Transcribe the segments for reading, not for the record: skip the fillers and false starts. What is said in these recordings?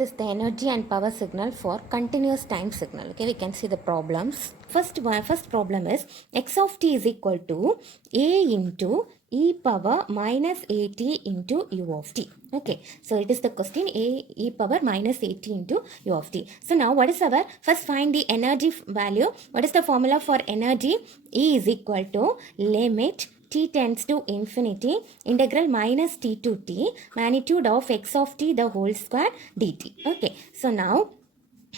is the energy and power signal for continuous time signal. Okay, we can see the problems. First problem is x of t is equal to a into e power minus at into u of t. Okay, so it is the question, e power minus at into u of t. So now what is our, first find the energy value. What is the formula for energy? E is equal to limit t tends to infinity integral minus t to t magnitude of x of t the whole square dt. Okay, so now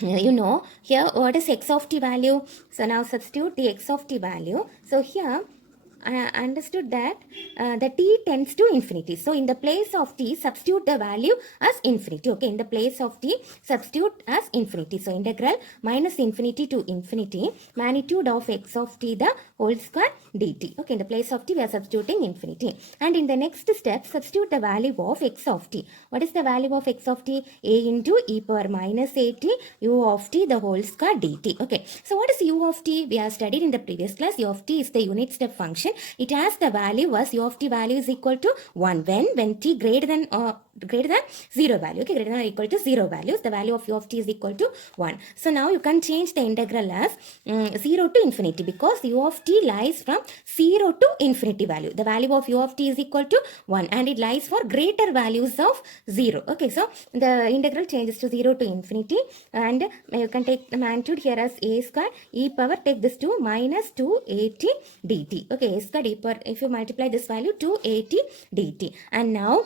you know here what is x of t value. So now substitute the x of t value. So here I understood that the t tends to infinity. So in the place of t, substitute the value as infinity. Okay, in the place of t, substitute as infinity. So integral minus infinity to infinity magnitude of x of t the whole square dt. Okay, in the place of t, we are substituting infinity. And in the next step, substitute the value of x of t. What is the value of x of t? A into e power minus at u of t the whole square dt. Okay, so what is u of t? We have studied in the previous class. U of t is the unit step function. It has the value as u of t value is equal to 1 when t greater than 0 value. Okay, greater than or equal to 0 values, the value of u of t is equal to 1. So now you can change the integral as 0 to infinity, because u of t lies from 0 to infinity value. The value of u of t is equal to 1 and it lies for greater values of 0. Okay, so the integral changes to 0 to infinity, and you can take the magnitude here as a square e power, take this to minus 2at dt. Okay, a square e power, if you multiply this value, 2at dt. And now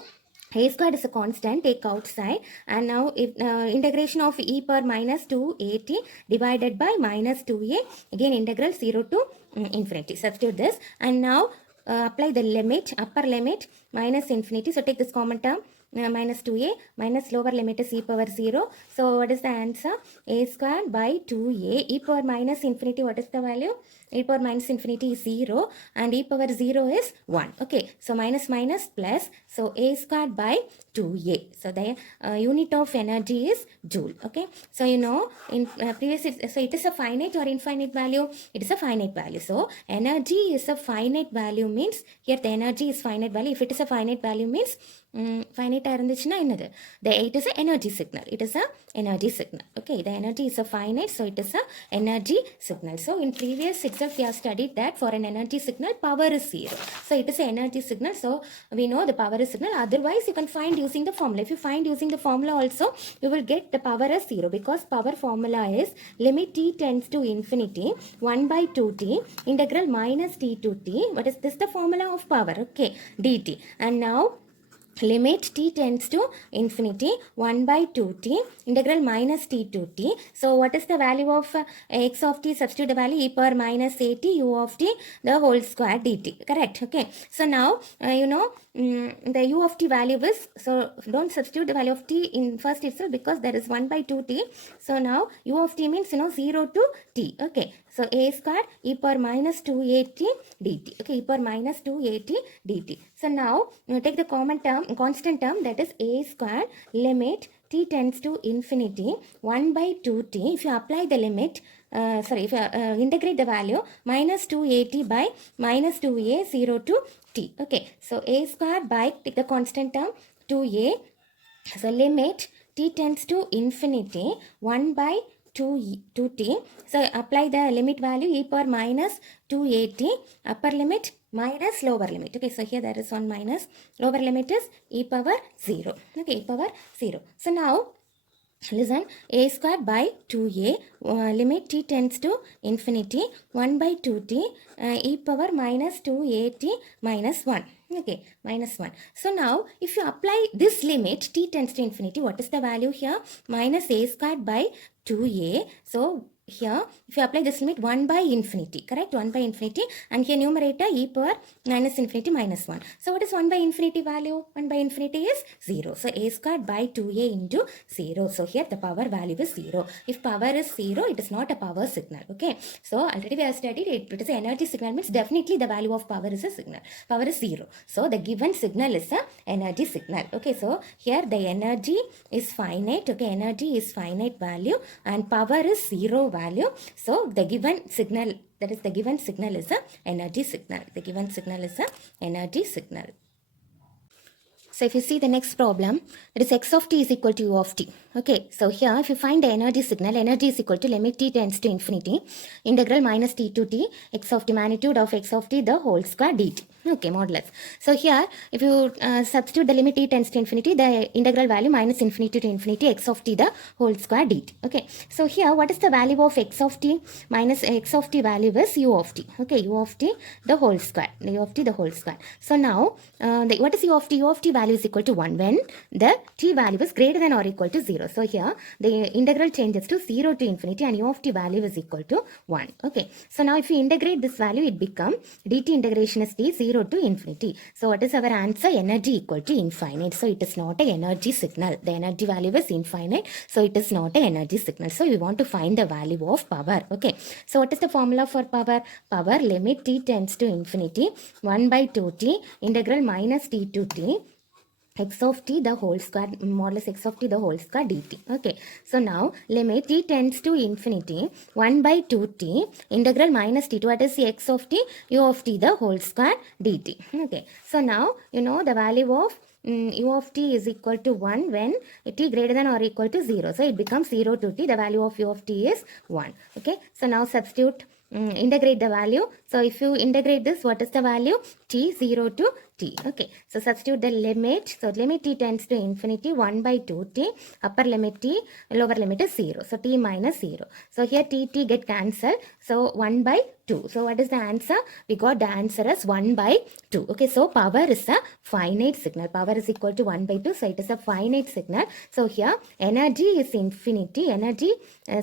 a squared is a constant, take outside, and now if integration of e power minus 2at divided by minus 2a, again integral 0 to infinity. Substitute this, and now apply the limit, upper limit minus infinity. So take this common term, minus 2a minus lower limit is e power 0. So what is the answer? A squared by 2a. E power minus infinity, what is the value? E power minus infinity is 0 and e power 0 is 1. Okay, so minus minus plus, so a squared by 2a. So the unit of energy is joule. Okay, so you know in previous, so it is a finite or infinite value? It is a finite value. So energy is a finite value means here the energy is finite value. If it is a finite value means finite irundhuchna enadhu, it is a energy signal. It is a energy signal. Okay, the energy is a finite, so it is a energy signal. So in previous itself we have studied that for an energy signal power is 0. So it is an energy signal, so we know the power is signal. Otherwise you can find using the formula. If you find using the formula also, you will get the power as 0, because power formula is limit t tends to infinity 1 by 2t integral minus t to t. What is this? The formula of power. Okay, dt. And now limit t tends to infinity 1 by 2t integral minus t to t. So what is the value of x of t? Substitute the value e power minus at u of t the whole square dt. Correct. Okay, so now you know the u of t value is, so don't substitute the value of t in first itself, because there is 1 by 2t. So now u of t means 0 to t. Okay, so a square e power minus 2at dt. Okay, e power minus 2at dt. So now take the common term, constant term, that is a square limit t tends to infinity 1 by 2t. If you apply the limit, if you integrate the value, minus 2at by minus 2a 0 to t. Okay, so a square by, take the constant term, 2a. So limit t tends to infinity 1 by 2t. So apply the limit value e power minus 2at, upper limit minus lower limit. Okay, so here there is one minus, lower limit is e power 0. Okay, e power 0. So now listen, a squared by 2a limit t tends to infinity 1 by 2t e power minus 2at minus 1. Okay, minus 1. So now if you apply this limit t tends to infinity, what is the value here? Minus a squared by 2a. So here if you apply this limit, 1 by infinity, correct, 1 by infinity, and here numerator e power minus infinity minus 1. So what is 1 by infinity value? 1 by infinity is 0. So a squared by 2a into 0. So here the power value is 0. If power is 0, it is not a power signal. Okay, so already we have studied it. It is an energy signal means definitely the value of power is a signal. Power is 0. So the given signal is a energy signal. Okay, so here the energy is finite. Okay, energy is finite value and power is 0 value. So the given signal, that is the given signal is a energy signal. The given signal is a energy signal. So if you see the next problem, that is x of t is equal to u of t. Okay, so here if you find the energy signal, energy is equal to limit t tends to infinity, integral minus t to t, x of t magnitude of x of t the whole square dt. Okay, modulus. So here, if you substitute the limit t tends to infinity, the integral value minus infinity to infinity x of t the whole square dt. Okay, so here what is the value of x of t minus x of t value is u of t. Okay, u of t the whole square, u of t the whole square. So now, what is u of t? U of t value is equal to 1 when the t value is greater than or equal to 0. So here the integral changes to 0 to infinity and u of t value is equal to 1. Okay, so now if you integrate this value, it becomes dt integration is t 0 to infinity. So what is our answer? Energy equal to infinite. So it is not a energy signal. The energy value is infinite. So it is not a energy signal. So we want to find the value of power. Okay, so what is the formula for power? Power limit t tends to infinity 1 by 2t integral minus t to t x of t the whole square modulus x of t the whole square dt. Okay, so now limit t tends to infinity 1 by 2t integral minus t to what is the x of t u of t the whole square dt. Okay, so now you know the value of u of t is equal to 1 when t greater than or equal to 0. So it becomes 0 to t. The value of u of t is 1. Okay, so now substitute integrate the value. So if you integrate this, what is the value? T 0 to t. Okay, so substitute the limit. So limit t tends to infinity 1 by 2t, upper limit t, lower limit is 0. So t minus 0. So here t get cancelled. So 1 by 2. So what is the answer? We got the answer as 1 by 2. Okay, so power is a finite signal. Power is equal to 1 by 2. So it is a finite signal. So here energy is infinity. Energy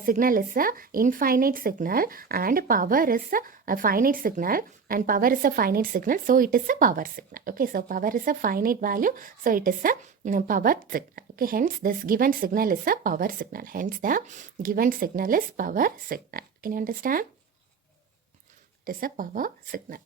signal is a infinite signal and power is a finite signal, and power is a finite signal, so it is a power signal. Okay, so power is a finite value, so it is a power signal. Okay, hence this given signal is a power signal. Hence the given signal is power signal. Can you understand? It is a power signal.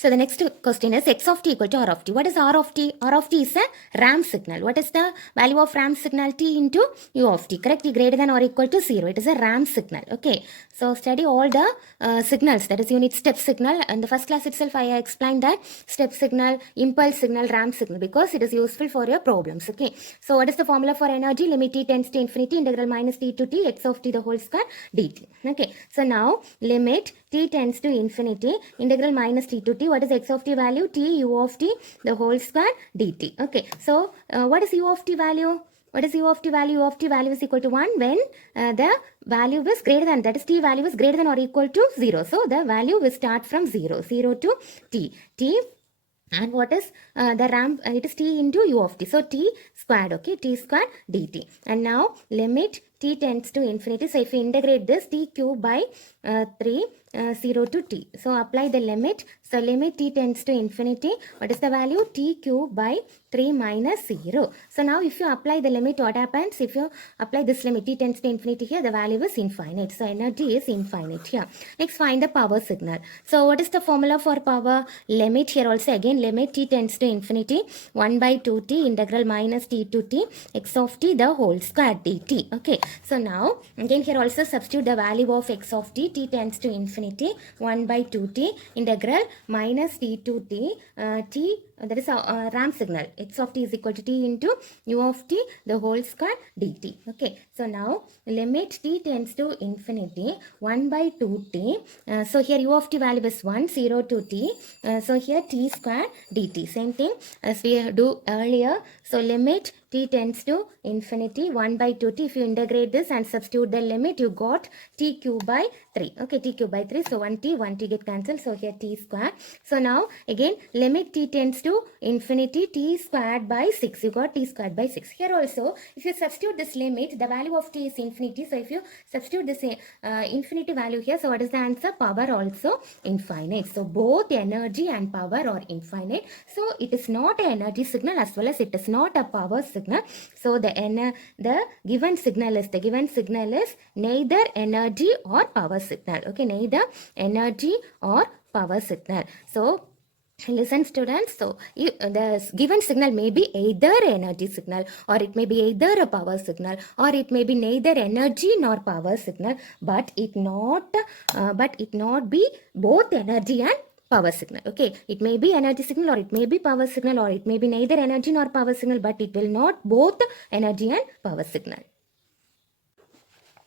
So the next question is x of t equal to r of t. What is r of t? R of t is a ramp signal. What is the value of ramp signal? T into u of t. Correct? T greater than or equal to 0. It is a ramp signal. Okay. So study all the signals. That is, you need step signal. In the first class itself, I explained that step signal, impulse signal, ramp signal, because it is useful for your problems. Okay. So what is the formula for energy? Limit t tends to infinity, integral minus t to t, x of t the whole square dt. Okay. So now limit t tends to infinity, integral minus t to t. What is x of t value? T u of t the whole square dt. Okay, so what is u of t value? What is u of t value? U of t value is equal to 1 when the value is greater than, that is t value is greater than or equal to 0. So the value will start from 0 to t. And what is the ramp? It is t into u of t. So t squared, okay, t squared dt. And now limit t tends to infinity. So if you integrate this, t cube by 3 0 to t. So apply the limit. So limit t tends to infinity. What is the value? T cube by 3 minus 0. So now if you apply the limit, what happens? If you apply this limit, t tends to infinity here, the value is infinite. So energy is infinite here. Next, find the power signal. So what is the formula for power? Limit here also again, limit t tends to infinity 1 by 2t integral minus t to t x of t the whole square dt. Okay, so now again here also substitute the value of x of t. T tends to infinity 1 by 2t integral minus t to t that is a ramp signal. X of t is equal to t into u of t the whole square dt. Okay, so now limit t tends to infinity 1 by 2t. So here u of t value is 1, 0 to t. So here t square dt. Same thing as we do earlier. So limit t tends to infinity 1 by 2t. If you integrate this and substitute the limit, you got t cube by 3. Okay, t cube by 3. So 1t get cancelled. So here t square. So now again limit t tends to infinity, t squared by 6. You got t squared by 6. Here also if you substitute this limit, the value of t is infinity. So if you substitute this infinity value here, so what is the answer? Power also infinite. So both energy and power are infinite. So it is not an energy signal as well as it is not a power signal. So the given signal is neither energy or power signal. Okay, neither energy or power signal. So listen students, so the given signal may be either energy signal or it may be either a power signal or it may be neither energy nor power signal, but it not be both energy and power signal. Okay, it may be energy signal or it may be power signal or it may be neither energy nor power signal, but it will not both energy and power signal.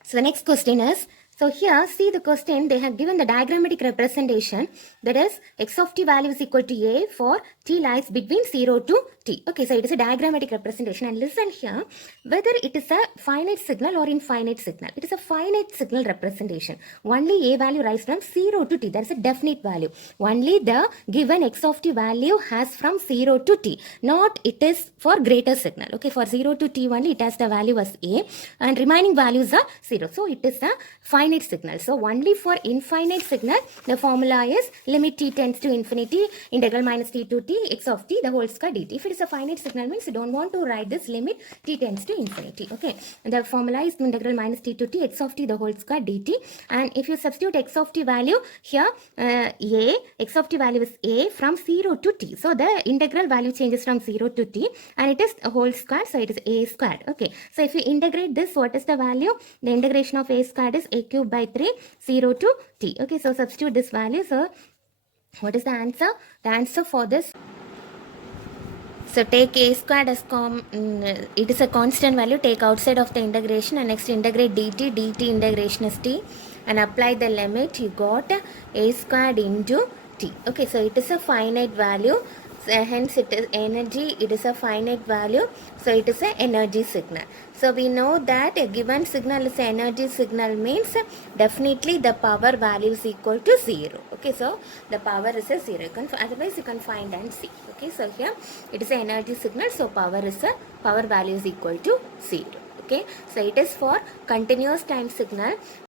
So the next question is, so here see the question, they have given the diagrammatic representation, that is x of t value is equal to a for t lies between 0 to t. Okay, so it is a diagrammatic representation, and listen here, whether it is a finite signal or infinite signal. It is a finite signal representation. Only a value rise from 0 to t. That is a definite value. Only the given x of t value has from 0 to t. Not it is for greater signal. Okay, for 0 to t only it has the value as a, and remaining values are 0. So it is a finite signal. So only for infinite signal the formula is limit t tends to infinity integral minus t to t x of t the whole square dt. If it is a finite signal means you don't want to write this limit t tends to infinity. Okay, and the formula is integral minus t to t x of t the whole square dt. And if you substitute x of t value here, a x of t value is a from 0 to t. So the integral value changes from 0 to t and it is a whole square, so it is a squared. Okay, so if you integrate this, what is the value? The integration of a squared is a cube by 3 0 to t. Okay, so substitute this value. So what is the answer? The answer for this, so take a squared as it is a constant value, take outside of the integration and next integrate dt integration is t and apply the limit, you got a squared into t. Okay, so it is a finite value, so hence it is energy, it is a finite value, so it is an energy signal. So we know that a given signal is an energy signal means definitely the power value is equal to 0. Okay, so the power is a 0. Otherwise you can find and see. Okay, so here it is an energy signal, so power value is equal to 0. Okay, so it is for continuous time signal.